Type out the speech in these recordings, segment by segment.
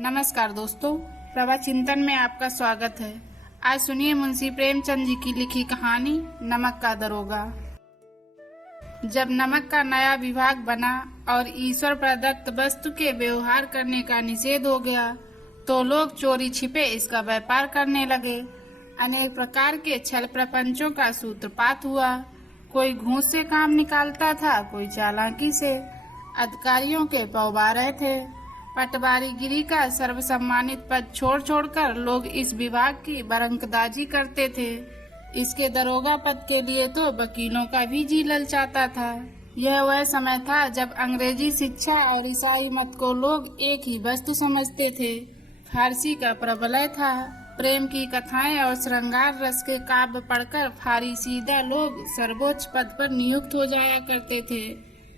नमस्कार दोस्तों, प्रभा चिंतन में आपका स्वागत है। आज सुनिए मुंशी प्रेमचंद जी की लिखी कहानी नमक का दरोगा। जब नमक का नया विभाग बना और ईश्वर प्रदत्त वस्तु के व्यवहार करने का निषेध हो गया तो लोग चोरी छिपे इसका व्यापार करने लगे। अनेक प्रकार के छल प्रपंचों का सूत्रपात हुआ। कोई घूस से काम निकालता था, कोई चालाकी से। अधिकारियों के पौबारे थे। पटवारीगिरी का सर्वसम्मानित पद छोड़ छोड़कर लोग इस विभाग की बरंकदाजी करते थे। इसके दरोगा पद के लिए तो वकीलों का भी जी ललचाता था। यह वह समय था जब अंग्रेजी शिक्षा और ईसाई मत को लोग एक ही वस्तु समझते थे। फारसी का प्रबलय था। प्रेम की कथाएं और श्रृंगार रस के काव्य पढ़कर फारिसीदा लोग सर्वोच्च पद पर नियुक्त हो जाया करते थे।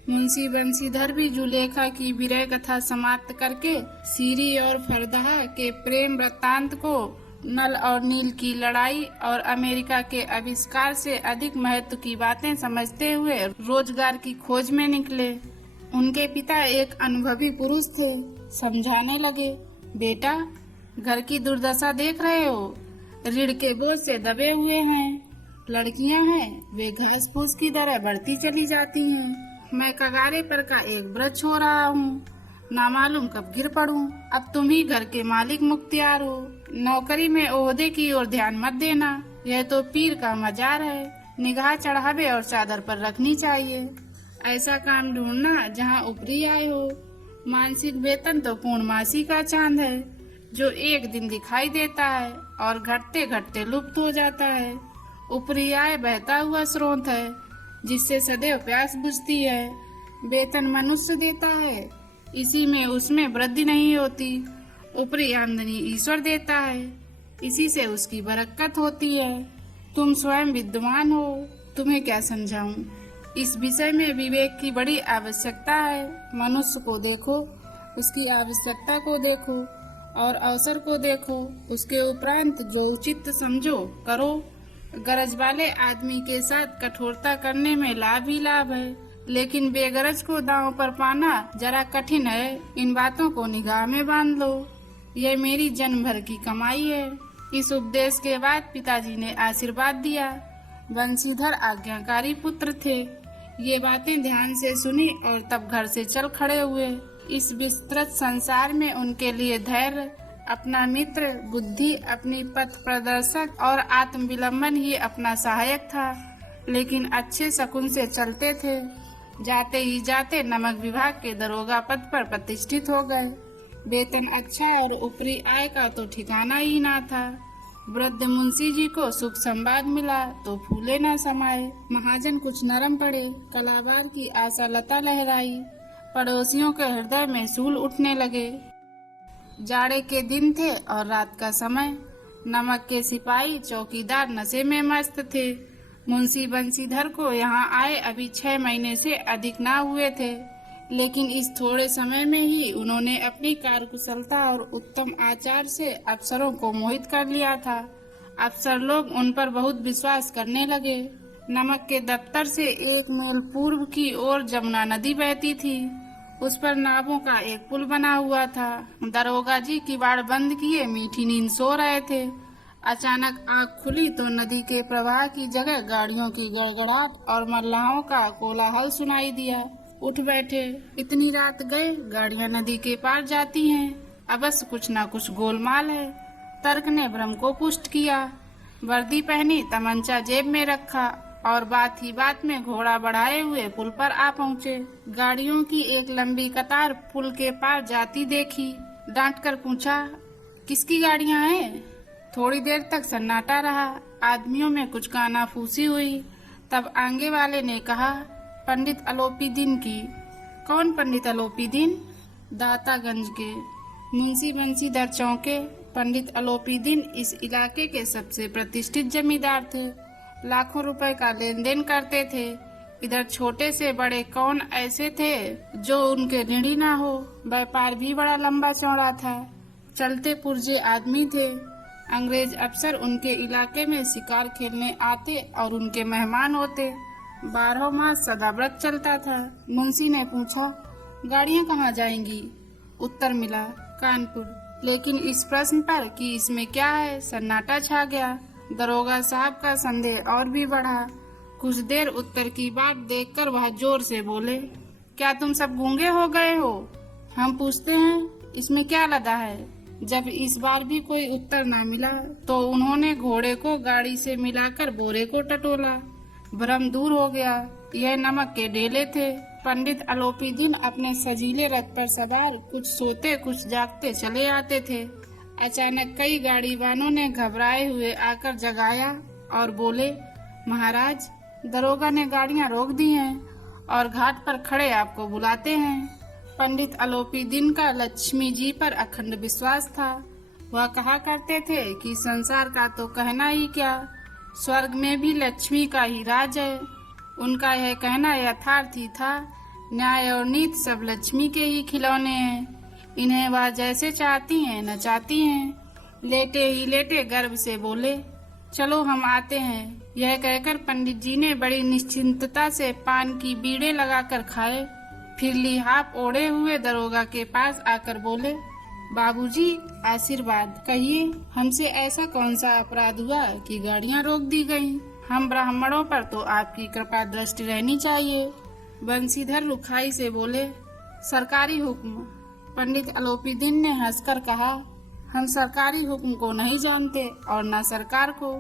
मुंशी बंशीधर भी जुलेखा की विरह कथा समाप्त करके सीरी और फरदहा के प्रेम वृत्तांत को नल और नील की लड़ाई और अमेरिका के आविष्कार से अधिक महत्व की बातें समझते हुए रोजगार की खोज में निकले। उनके पिता एक अनुभवी पुरुष थे। समझाने लगे, बेटा घर की दुर्दशा देख रहे हो, ऋण के बोझ से दबे हुए हैं। लड़कियां हैं, वे घास फूस की तरह बढ़ती चली जाती हैं। मैं कगारे पर का एक वृक्ष हो रहा हूँ, ना मालूम कब गिर पड़ूं। अब तुम ही घर के मालिक मुख्तियार हो। नौकरी में ओहदे की ओर ध्यान मत देना, यह तो पीर का मजार है। निगाह चढ़ावे और चादर पर रखनी चाहिए। ऐसा काम ढूंढना जहाँ ऊपरी आय हो। मानसिक वेतन तो पूर्णमासी का चांद है, जो एक दिन दिखाई देता है और घटते घटते लुप्त हो जाता है। ऊपरी आय बहता हुआ स्रोत है, जिससे सदैव प्यास बुझती है। वेतन मनुष्य देता है, इसी में उसमें वृद्धि नहीं होती। ऊपरी आमदनी ईश्वर देता है, इसी से उसकी बरकत होती है। तुम स्वयं विद्वान हो, तुम्हें क्या समझाऊं। इस विषय में विवेक की बड़ी आवश्यकता है। मनुष्य को देखो, उसकी आवश्यकता को देखो और अवसर को देखो। उसके उपरांत जो उचित समझो करो। गरज वाले आदमी के साथ कठोरता करने में लाभ ही लाभ है, लेकिन बेगरज को दांव पर पाना जरा कठिन है। इन बातों को निगाह में बांध लो, यह मेरी जन्म भर की कमाई है। इस उपदेश के बाद पिताजी ने आशीर्वाद दिया। बंशीधर आज्ञाकारी पुत्र थे। ये बातें ध्यान से सुनी और तब घर से चल खड़े हुए। इस विस्तृत संसार में उनके लिए धैर्य, अपना मित्र, बुद्धि अपनी पथ प्रदर्शक और आत्म विलंबन ही अपना सहायक था। लेकिन अच्छे शकुन से चलते थे। जाते ही जाते नमक विभाग के दरोगा पद पर प्रतिष्ठित हो गए। वेतन अच्छा और ऊपरी आय का तो ठिकाना ही ना था। वृद्ध मुंशी जी को सुख संवाद मिला तो फूले न समाये। महाजन कुछ नरम पड़े, कलाबार की आशा लता लहराई। पड़ोसियों के हृदय में सूल उठने लगे। जाड़े के दिन थे और रात का समय। नमक के सिपाही चौकीदार नशे में मस्त थे। मुंशी बंशीधर को यहाँ आए अभी 6 महीने से अधिक ना हुए थे, लेकिन इस थोड़े समय में ही उन्होंने अपनी कार्यकुशलता और उत्तम आचार से अफसरों को मोहित कर लिया था। अफसर लोग उन पर बहुत विश्वास करने लगे। नमक के दफ्तर से 1 मील पूर्व की ओर जमुना नदी बहती थी। उस पर नावों का एक पुल बना हुआ था। दरोगा जी किवाड़ बंद किए मीठी नींद सो रहे थे। अचानक आँख खुली तो नदी के प्रवाह की जगह गाड़ियों की गड़गड़ाहट और मल्लाहों का कोलाहल सुनाई दिया। उठ बैठे। इतनी रात गए, गाड़ियां नदी के पार जाती हैं, अवश्य कुछ न कुछ गोलमाल है। तर्क ने भ्रम को पुष्ट किया। वर्दी पहनी, तमंचा जेब में रखा और बात ही बात में घोड़ा बढ़ाए हुए पुल पर आ पहुँचे। गाड़ियों की एक लंबी कतार पुल के पार जाती देखी। डांट कर पूछा, किसकी गाड़ियां हैं? थोड़ी देर तक सन्नाटा रहा। आदमियों में कुछ कानाफूसी हुई। तब आगे वाले ने कहा, पंडित अलोपीदीन की। कौन पंडित अलोपीदीन? दातागंज के। मुंशी बंशीधर चौंके। पंडित अलोपीदीन इस इलाके के सबसे प्रतिष्ठित जमींदार थे। लाखों रुपए का लेन देन करते थे। इधर छोटे से बड़े कौन ऐसे थे जो उनके ऋणी ना हो। व्यापार भी बड़ा लंबा चौड़ा था। चलते पुर्जे आदमी थे। अंग्रेज अफसर उनके इलाके में शिकार खेलने आते और उनके मेहमान होते। 12 मास सदाव्रत चलता था। मुंशी ने पूछा, गाड़ियां कहाँ जाएंगी? उत्तर मिला, कानपुर। लेकिन इस प्रश्न पर कि इसमें क्या है, सन्नाटा छा गया। दरोगा साहब का संदेह और भी बढ़ा। कुछ देर उत्तर की बात देखकर वह जोर से बोले, क्या तुम सब गूंगे हो गए हो? हम पूछते हैं इसमें क्या लदा है। जब इस बार भी कोई उत्तर न मिला तो उन्होंने घोड़े को गाड़ी से मिलाकर बोरे को टटोला। भ्रम दूर हो गया, यह नमक के ढेले थे। पंडित अलोपीदीन अपने सजीले रथ पर सवार कुछ सोते कुछ जागते चले आते थे। अचानक कई गाड़ी वालों ने घबराए हुए आकर जगाया और बोले, महाराज, दरोगा ने गाड़ियां रोक दी हैं और घाट पर खड़े आपको बुलाते हैं। पंडित अलोपीदीन का लक्ष्मी जी पर अखंड विश्वास था। वह कहा करते थे कि संसार का तो कहना ही क्या, स्वर्ग में भी लक्ष्मी का ही राज है। उनका यह कहना यथार्थ ही था। न्याय और नीति सब लक्ष्मी के ही खिलौने हैं। इन्हें वह जैसे चाहती हैं नचाती हैं। लेटे ही लेटे गर्व से बोले, चलो हम आते हैं। यह कहकर पंडित जी ने बड़ी निश्चिंतता से पान की बीड़े लगाकर खाए। फिर लिहाफ ओढ़े हुए दरोगा के पास आकर बोले, बाबूजी, आशीर्वाद कहिए, हमसे ऐसा कौन सा अपराध हुआ कि गाड़ियां रोक दी गईं? हम ब्राह्मणों पर तो आपकी कृपा दृष्टि रहनी चाहिए। बंसीधर रुखाई से बोले, सरकारी हुक्म। पंडित अलोपीदीन ने हंसकर कहा, हम सरकारी हुक्म को नहीं जानते और न सरकार को।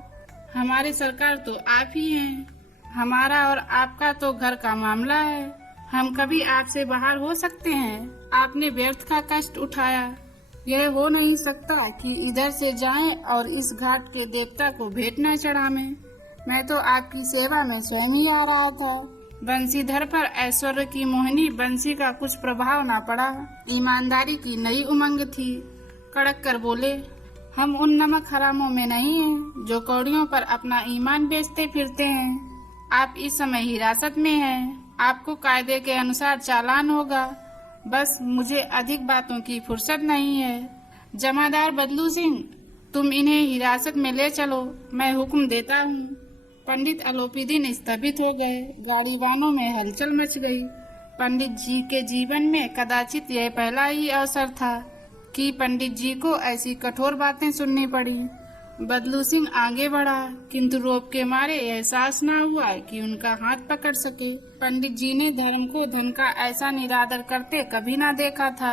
हमारे सरकार तो आप ही हैं। हमारा और आपका तो घर का मामला है। हम कभी आपसे बाहर हो सकते हैं? आपने व्यर्थ का कष्ट उठाया। यह हो नहीं सकता कि इधर से जाएं और इस घाट के देवता को भेंट न चढ़ावें। मैं तो आपकी सेवा में स्वयं ही आ रहा था। बंसीधर पर ऐश्वर्य की मोहिनी बंसी का कुछ प्रभाव न पड़ा। ईमानदारी की नई उमंग थी। कड़क कर बोले, हम उन नमक हरामों में नहीं हैं जो कौड़ियों पर अपना ईमान बेचते फिरते हैं। आप इस समय हिरासत में हैं। आपको कायदे के अनुसार चालान होगा। बस मुझे अधिक बातों की फुर्सत नहीं है। जमादार बदलू सिंह, तुम इन्हें हिरासत में ले चलो, मैं हुक्म देता हूँ। पंडित अलोपीदीन स्तब्ध हो गए। गाड़ी वानों में हलचल मच गई। पंडित जी के जीवन में कदाचित यह पहला ही अवसर था कि पंडित जी को ऐसी कठोर बातें सुननी पड़ी। बदलू सिंह आगे बढ़ा, किंतु रोब के मारे एहसास न हुआ कि उनका हाथ पकड़ सके। पंडित जी ने धर्म को धन का ऐसा निरादर करते कभी न देखा था।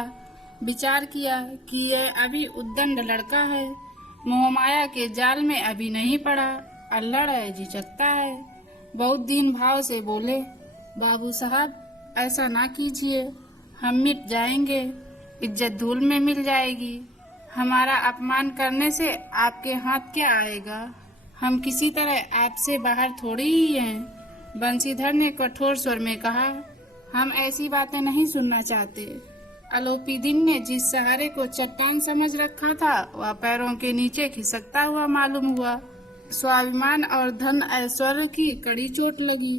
विचार किया कि यह अभी उद्दंड लड़का है, मोहमाया के जाल में अभी नहीं पड़ा, अल्लड़ है, झिझकता है। बहुत दीन भाव से बोले, बाबू साहब, ऐसा ना कीजिए, हम मिट जाएंगे, इज्जत धूल में मिल जाएगी। हमारा अपमान करने से आपके हाथ क्या आएगा? हम किसी तरह आपसे बाहर थोड़ी ही हैं। बंसीधर ने कठोर स्वर में कहा, हम ऐसी बातें नहीं सुनना चाहते। अलोपीदीन ने जिस सहारे को चट्टान समझ रखा था वह पैरों के नीचे खिसकता हुआ मालूम हुआ। स्वाभिमान और धन ऐश्वर्य की कड़ी चोट लगी,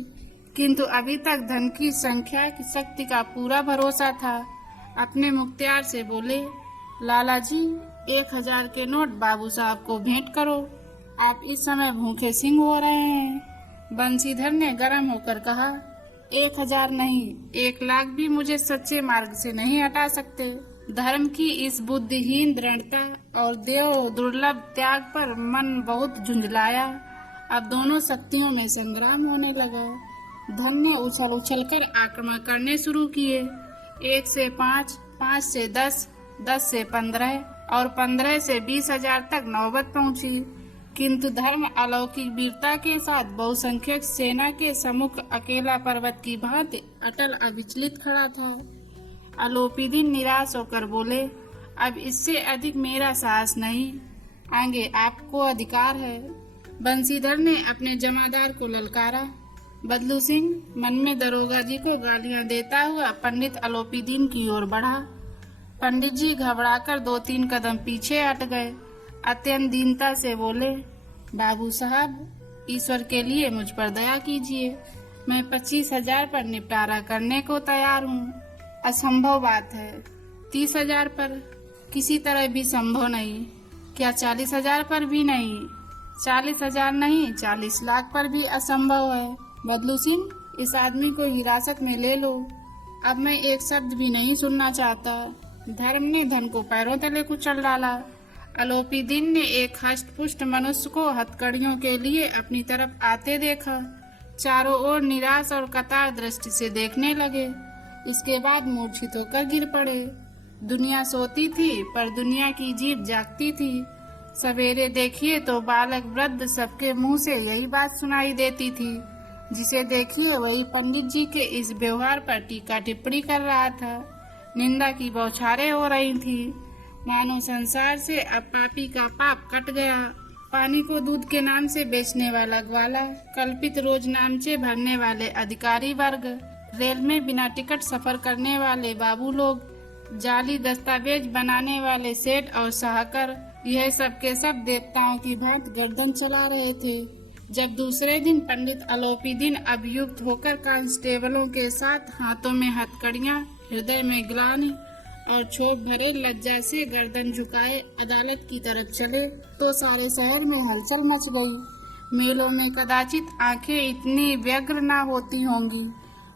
किंतु अभी तक धन की संख्या की शक्ति का पूरा भरोसा था। अपने मुख्तियार से बोले, लाला जी, 1000 के नोट बाबू साहब को भेंट करो। आप इस समय भूखे सिंह हो रहे हैं। बंसीधर ने गर्म होकर कहा, 1000 नहीं, 1,00,000 भी मुझे सच्चे मार्ग से नहीं हटा सकते। धर्म की इस बुद्धिहीन दृढ़ता और देव दुर्लभ त्याग पर मन बहुत झुंझलाया। अब दोनों शक्तियों में संग्राम होने लगा। धन ने उछल उछल कर आक्रमण करने शुरू किए। 1 से 5, 5 से 10, 10 से 15 और 15 से 20,000 तक नौबत पहुंची। किंतु धर्म अलौकिक वीरता के साथ बहुसंख्यक सेना के सम्मुख अकेला पर्वत की भांति अटल अविचलित खड़ा था। अलोपीदीन निराश होकर बोले, अब इससे अधिक मेरा साहस नहीं, आगे आपको अधिकार है। बंसीधर ने अपने जमादार को ललकारा। बदलू सिंह मन में दरोगा जी को गालियां देता हुआ पंडित अलोपीदीन की ओर बढ़ा। पंडित जी घबराकर 2-3 कदम पीछे हट गए। अत्यंत दीनता से बोले, बाबू साहब, ईश्वर के लिए मुझ पर दया कीजिए। मैं 25,000 पर निपटारा करने को तैयार हूँ। असंभव बात है। 30,000 पर किसी तरह भी संभव नहीं। क्या 40,000 पर भी नहीं? 40,000 नहीं, 40 लाख पर भी असंभव है। बदलू सिंह, इस आदमी को हिरासत में ले लो। अब मैं एक शब्द भी नहीं सुनना चाहता। धर्म ने धन को पैरों तले कुचल डाला। अलोपी दिन ने एक हष्ट-पुष्ट मनुष्य को हथकड़ियों के लिए अपनी तरफ आते देखा। चारों ओर निराश और कतार दृष्टि से देखने लगे। इसके बाद मूर्छित होकर गिर पड़े। दुनिया सोती थी पर दुनिया की जीभ जागती थी। सवेरे देखिए तो बालक वृद्ध सबके मुंह से यही बात सुनाई देती थी। जिसे देखिए वही पंडित जी के इस व्यवहार पर टीका टिप्पणी कर रहा था। निंदा की बौछारें हो रही थी। मानो संसार से अब पापी का पाप कट गया। पानी को दूध के नाम से बेचने वाला ग्वाला, कल्पित रोज नामचे भरने वाले अधिकारी वर्ग, रेल में बिना टिकट सफर करने वाले बाबू लोग, जाली दस्तावेज बनाने वाले सेठ और साहकर, यह सब के सब देवताओं की भांति गर्दन चला रहे थे। जब दूसरे दिन पंडित अलोपी दिन अभियुक्त होकर कांस्टेबलों के साथ हाथों में हथकड़ियां, हृदय में ग्लानि और क्षोभ भरे लज्जा से गर्दन झुकाए अदालत की तरफ चले तो सारे शहर में हलचल मच गई। मेलों में कदाचित आंखें इतनी व्यग्र न होती होंगी।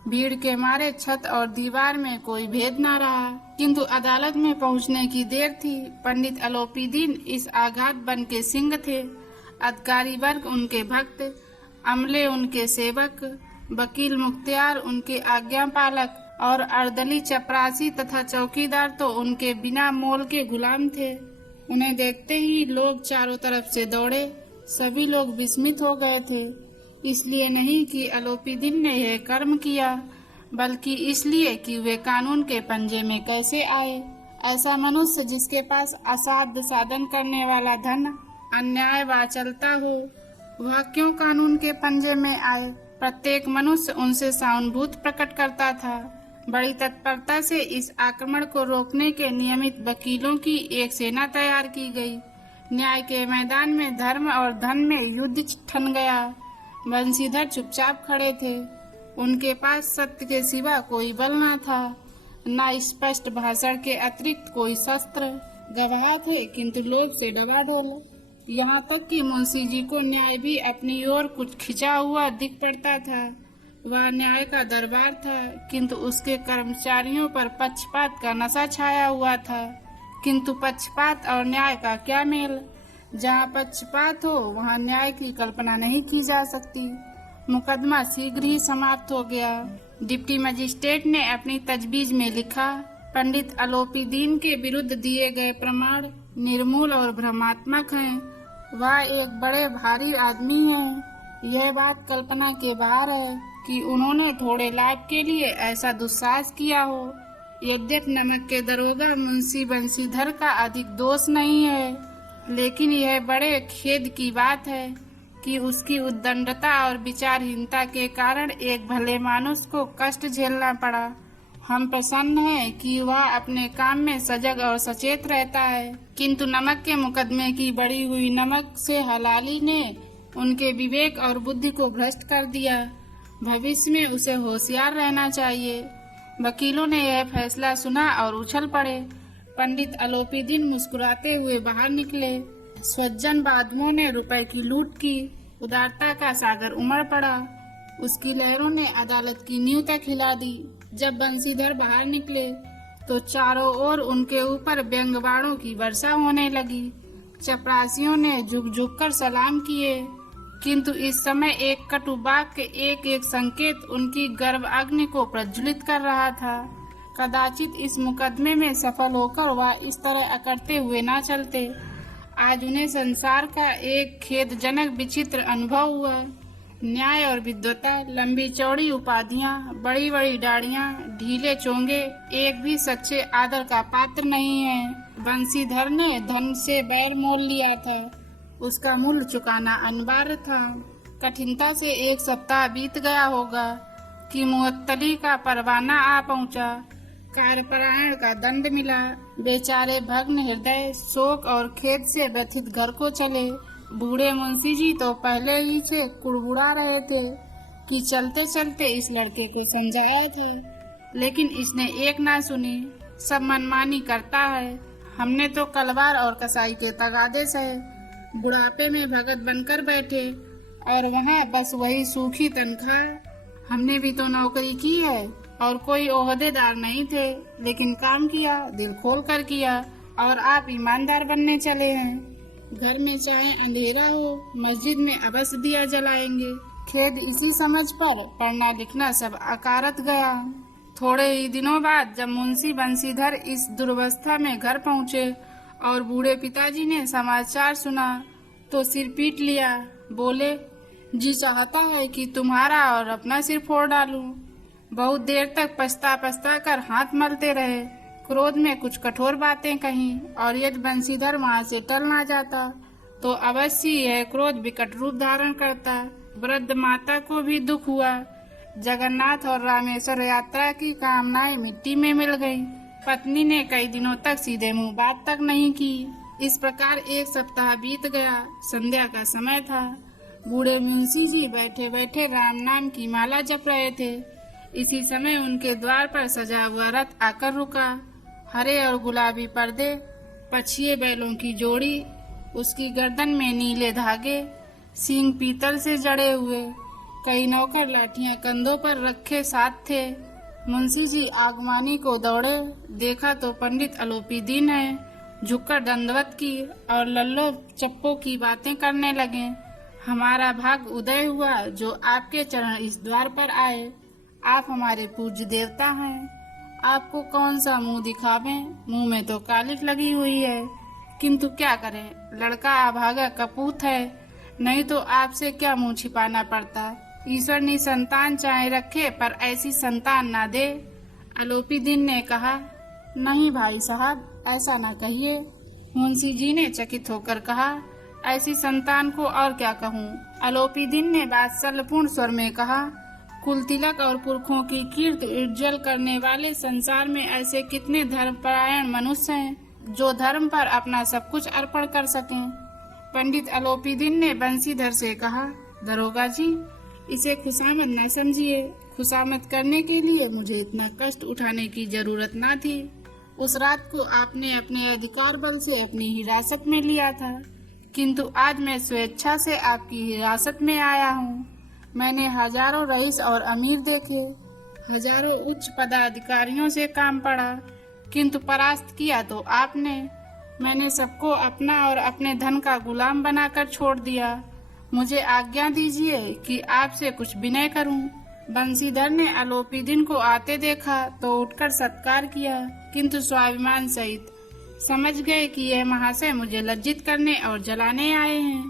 भीड़ के मारे छत और दीवार में कोई भेद न रहा। किंतु अदालत में पहुंचने की देर थी। पंडित अलोपी दिन इस आघात बन के सिंह थे। अधिकारी वर्ग उनके भक्त, अमले उनके सेवक, वकील मुख्तियार उनके आज्ञा पालक और अर्दली चपरासी तथा चौकीदार तो उनके बिना मोल के गुलाम थे। उन्हें देखते ही लोग चारों तरफ से दौड़े। सभी लोग विस्मित हो गए थे। इसलिए नहीं कि अलोपी दिन ने यह कर्म किया, बल्कि इसलिए कि वे कानून के पंजे में कैसे आए। ऐसा मनुष्य जिसके पास असाध्य साधन करने वाला धन अन्याय वाचलता हो, वह क्यों कानून के पंजे में आए। प्रत्येक मनुष्य उनसे सहानुभूति प्रकट करता था। बड़ी तत्परता से इस आक्रमण को रोकने के नियमित वकीलों की एक सेना तैयार की गई। न्याय के मैदान में धर्म और धन में युद्ध ठन गया। बंशीधर चुपचाप खड़े थे। उनके पास सत्य के सिवा कोई बल न था, न स्पष्ट भाषण के अतिरिक्त कोई शस्त्र। गवाह थे किंतु लोभ से डबाडोल। यहाँ तक कि मुंशी जी को न्याय भी अपनी ओर कुछ खिंचा हुआ दिख पड़ता था। वह न्याय का दरबार था, किंतु उसके कर्मचारियों पर पक्षपात का नशा छाया हुआ था। किंतु पक्षपात और न्याय का क्या मेल। जहाँ पक्षपात हो वहाँ न्याय की कल्पना नहीं की जा सकती। मुकदमा शीघ्र ही समाप्त हो गया। डिप्टी मजिस्ट्रेट ने अपनी तजवीज में लिखा, पंडित अलोपी दीन के विरुद्ध दिए गए प्रमाण निर्मूल और भ्रमात्मक हैं। वह एक बड़े भारी आदमी हैं। यह बात कल्पना के बाहर है कि उन्होंने थोड़े लाभ के लिए ऐसा दुस्साहस किया हो। यद्यपि नमक के दरोगा मुंशी बंशीधर का अधिक दोष नहीं है, लेकिन यह बड़े खेद की बात है कि उसकी उद्दंडता और विचारहीनता के कारण एक भले मानुष को कष्ट झेलना पड़ा। हम प्रसन्न हैं कि वह अपने काम में सजग और सचेत रहता है, किंतु नमक के मुकदमे की बढ़ी हुई नमक से हलाली ने उनके विवेक और बुद्धि को भ्रष्ट कर दिया। भविष्य में उसे होशियार रहना चाहिए। वकीलों ने यह फैसला सुना और उछल पड़े। पंडित अलोपी दिन मुस्कुराते हुए बाहर निकले। स्वजन बादमों ने रुपए की लूट की। उदारता का सागर उमड़ पड़ा। उसकी लहरों ने अदालत की नींव तक हिला दी। जब बंशीधर बाहर निकले तो चारों ओर उनके ऊपर व्यंग्यबाणों की वर्षा होने लगी। चपरासियों ने झुक झुक कर सलाम किए, किंतु इस समय एक कटु वाक्य, एक एक संकेत उनकी गर्भ अग्नि को प्रज्वलित कर रहा था। कदाचित इस मुकदमे में सफल होकर वह इस तरह अकड़ते हुए न चलते। आज उन्हें संसार का एक खेदजनक विचित्र अनुभव हुआ। न्याय और विद्वता, लंबी चौड़ी उपाधियां, बड़ी बड़ी दाढ़ियां, ढीले चोंगे एक भी सच्चे आदर का पात्र नहीं है। बंशीधर ने धन से बैर मोल लिया था। उसका मूल्य चुकाना अनिवार्य था। कठिनता से एक सप्ताह बीत गया होगा कि मुअत्तली का परवाना आ पहुंचा। कार्यपरायण का दंड मिला। बेचारे भग्न हृदय शोक और खेद से व्यथित घर को चले। बूढ़े मुंशी जी तो पहले ही से कुड़बुड़ा रहे थे कि चलते चलते इस लड़के को समझाया था, लेकिन इसने एक ना सुनी। सब मनमानी करता है। हमने तो कलवार और कसाई के तगादे सहे, बुढ़ापे में भगत बनकर बैठे और वहाँ बस वही सूखी तनख्वाह। हमने भी तो नौकरी की है और कोई ओहदेदार नहीं थे, लेकिन काम किया, दिल खोल कर किया और आप ईमानदार बनने चले हैं। घर में चाहे अंधेरा हो, मस्जिद में अवश्य दिया जलाएंगे। खेद इसी समझ पर पढ़ना लिखना सब अकारत गया। थोड़े ही दिनों बाद जब मुंशी बंसीधर इस दुर्वस्था में घर पहुँचे और बूढ़े पिताजी ने समाचार सुना तो सिर पीट लिया। बोले, जी चाहता है कि तुम्हारा और अपना सिर फोड़ डालूं। बहुत देर तक पछता पछता कर हाथ मलते रहे। क्रोध में कुछ कठोर बातें कहीं और यदि बंसीधर वहाँ से टल ना जाता तो अवश्य यह क्रोध विकट रूप धारण करता। वृद्ध माता को भी दुख हुआ। जगन्नाथ और रामेश्वर यात्रा की कामनाएं मिट्टी में मिल गईं। पत्नी ने कई दिनों तक सीधे मुंह बात तक नहीं की। इस प्रकार एक सप्ताह बीत गया। संध्या का समय था। बूढ़े मुंशी जी बैठे बैठे राम नाम की माला जप रहे थे। इसी समय उनके द्वार पर सजा हुआ रथ आकर रुका। हरे और गुलाबी पर्दे, पछिए बैलों की जोड़ी, उसकी गर्दन में नीले धागे, सींग पीतल से जड़े हुए, कई नौकर लाठियां कंधों पर रखे साथ थे। मुंशी जी आगमानी को दौड़े। देखा तो पंडित अलोपीदीन है। झुककर दंडवत की और लल्लो चप्पो की बातें करने लगे। हमारा भाग उदय हुआ जो आपके चरण इस द्वार पर आए। आप हमारे पूज्य देवता हैं। आपको कौन सा मुंह दिखावें, मुंह में तो कालिख लगी हुई है, किंतु क्या करें, लड़का अभागा कपूत है, नहीं तो आपसे क्या मुंह छिपाना पड़ता। ईश्वर ने संतान चाहे रखे पर ऐसी संतान ना दे। अलोपीदीन ने कहा, नहीं भाई साहब, ऐसा ना कहिए। मुंशी जी ने चकित होकर कहा, ऐसी संतान को और क्या कहूँ। अलोपीदीन ने वात्सल्यपूर्ण स्वर में कहा, कुल तिलक और पुरखों की कीर्ति उज्जवल करने वाले संसार में ऐसे कितने धर्मपरायण मनुष्य हैं जो धर्म पर अपना सब कुछ अर्पण कर सकें। पंडित अलोपीदीन ने बंसीधर से कहा, दरोगा जी, इसे खुशामद न समझिए। खुशामद करने के लिए मुझे इतना कष्ट उठाने की जरूरत न थी। उस रात को आपने अपने अधिकार बल से अपनी हिरासत में लिया था, किंतु आज मैं स्वेच्छा से आपकी हिरासत में आया हूँ। मैंने हजारों रईस और अमीर देखे, हजारों उच्च पदाधिकारियों से काम पड़ा, किंतु परास्त किया तो आपने। मैंने सबको अपना और अपने धन का गुलाम बनाकर छोड़ दिया। मुझे आज्ञा दीजिए कि आपसे कुछ विनय करूं। बंसीधर ने अलोपीदीन को आते देखा तो उठकर सत्कार किया, किंतु स्वाभिमान सहित। समझ गए कि यह महाशय मुझे लज्जित करने और जलाने आए हैं।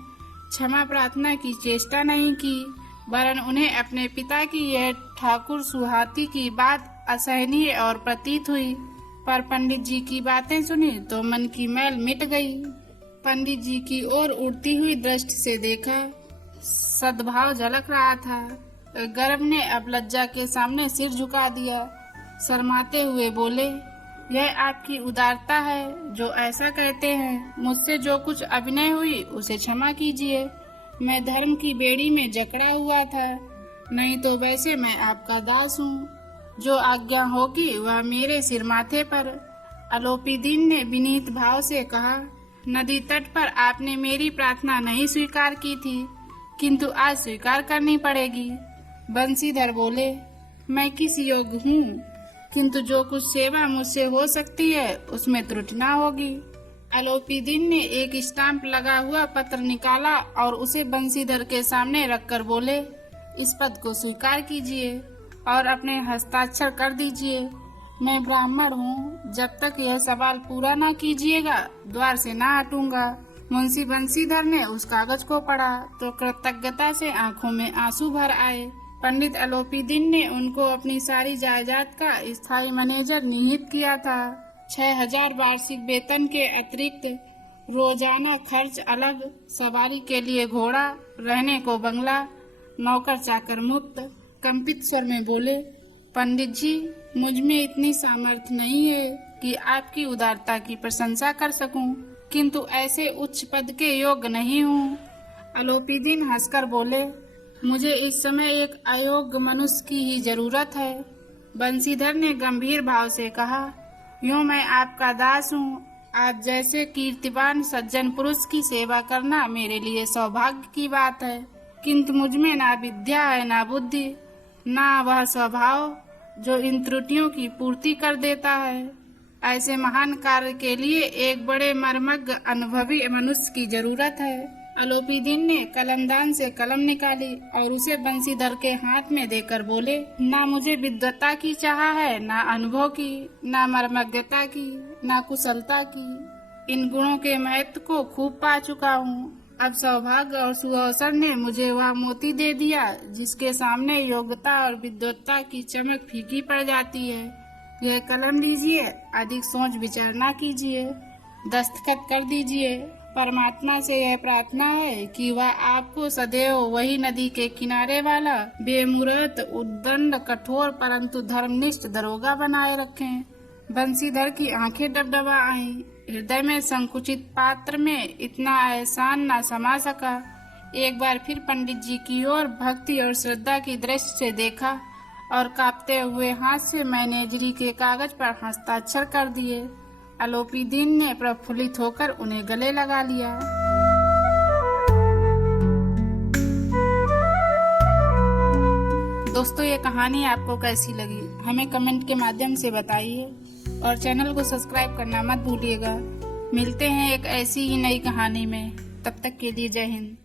क्षमा प्रार्थना की चेष्टा नहीं की, वरन उन्हें अपने पिता की यह ठाकुर सुहाती की बात असहनीय और प्रतीत हुई। पर पंडित जी की बातें सुनी तो मन की मैल मिट गई। पंडित जी की ओर उड़ती हुई दृष्टि से देखा, सद्भाव झलक रहा था। गर्व ने अब लज्जा के सामने सिर झुका दिया। शर्माते हुए बोले, यह आपकी उदारता है जो ऐसा कहते हैं। मुझसे जो कुछ अभिनय हुई उसे क्षमा कीजिए। मैं धर्म की बेड़ी में जकड़ा हुआ था, नहीं तो वैसे मैं आपका दास हूँ। जो आज्ञा होगी वह मेरे सिर माथे पर। अलोपीदीन ने विनीत भाव से कहा, नदी तट पर आपने मेरी प्रार्थना नहीं स्वीकार की थी, किंतु आज स्वीकार करनी पड़ेगी। बंसीधर बोले, मैं किस योग्य हूँ, किंतु जो कुछ सेवा मुझसे हो सकती है उसमें त्रुटि न होगी। अलोपीदीन ने एक स्टाम्प लगा हुआ पत्र निकाला और उसे बंसीधर के सामने रखकर बोले, इस पद को स्वीकार कीजिए और अपने हस्ताक्षर कर दीजिए। मैं ब्राह्मण हूँ, जब तक यह सवाल पूरा ना कीजिएगा द्वार से ना हटूंगा। मुंशी बंसीधर ने उस कागज को पढ़ा तो कृतज्ञता से आंखों में आंसू भर आए। पंडित अलोपीदीन ने उनको अपनी सारी जायदाद का स्थायी मैनेजर नियुक्त किया था। 6000 वार्षिक वेतन के अतिरिक्त रोजाना खर्च अलग, सवारी के लिए घोड़ा, रहने को बंगला, नौकर चाकर मुक्त। कंपित स्वर में बोले, पंडित जी, मुझ में इतनी सामर्थ्य नहीं है कि आपकी उदारता की प्रशंसा कर सकूं, किंतु ऐसे उच्च पद के योग्य नहीं हूँ। अलोपीदीन हंसकर बोले, मुझे इस समय एक अयोग्य मनुष्य की ही जरूरत है। बंसीधर ने गंभीर भाव से कहा, यूँ मैं आपका दास हूँ। आप जैसे कीर्तिवान सज्जन पुरुष की सेवा करना मेरे लिए सौभाग्य की बात है, किंतु मुझ में ना विद्या है, ना बुद्धि, ना वह स्वभाव, जो इन त्रुटियों की पूर्ति कर देता है। ऐसे महान कार्य के लिए एक बड़े मर्मज्ञ अनुभवी मनुष्य की जरूरत है। अलोपीदीन ने कलमदान से कलम निकाली और उसे बंसीधर के हाथ में देकर बोले, ना मुझे विद्वता की चाह है, ना अनुभव की, ना मर्मज्ञता की, ना कुशलता की। इन गुणों के महत्व को खूब पा चुका हूँ। अब सौभाग्य और सुअवसर ने मुझे वह मोती दे दिया जिसके सामने योग्यता और विद्वता की चमक फीकी पड़ जाती है। यह कलम लीजिए, अधिक सोच विचार न कीजिए, दस्तखत कर दीजिए। परमात्मा से यह प्रार्थना है कि वह आपको सदैव वही नदी के किनारे वाला बेमुरत, उद्दंड, कठोर परंतु धर्मनिष्ठ दरोगा बनाए रखें। बंसीधर की आंखें डबडबा आईं। हृदय में संकुचित पात्र में इतना एहसान न समा सका। एक बार फिर पंडित जी की ओर भक्ति और श्रद्धा की दृष्टि से देखा और कांपते हुए हाथ से मैनेजरी के कागज पर हस्ताक्षर कर दिए। अलोपीदीन ने प्रफुल्लित होकर उन्हें गले लगा लिया। दोस्तों, ये कहानी आपको कैसी लगी हमें कमेंट के माध्यम से बताइए और चैनल को सब्सक्राइब करना मत भूलिएगा। मिलते हैं एक ऐसी ही नई कहानी में। तब तक के लिए जय हिंद।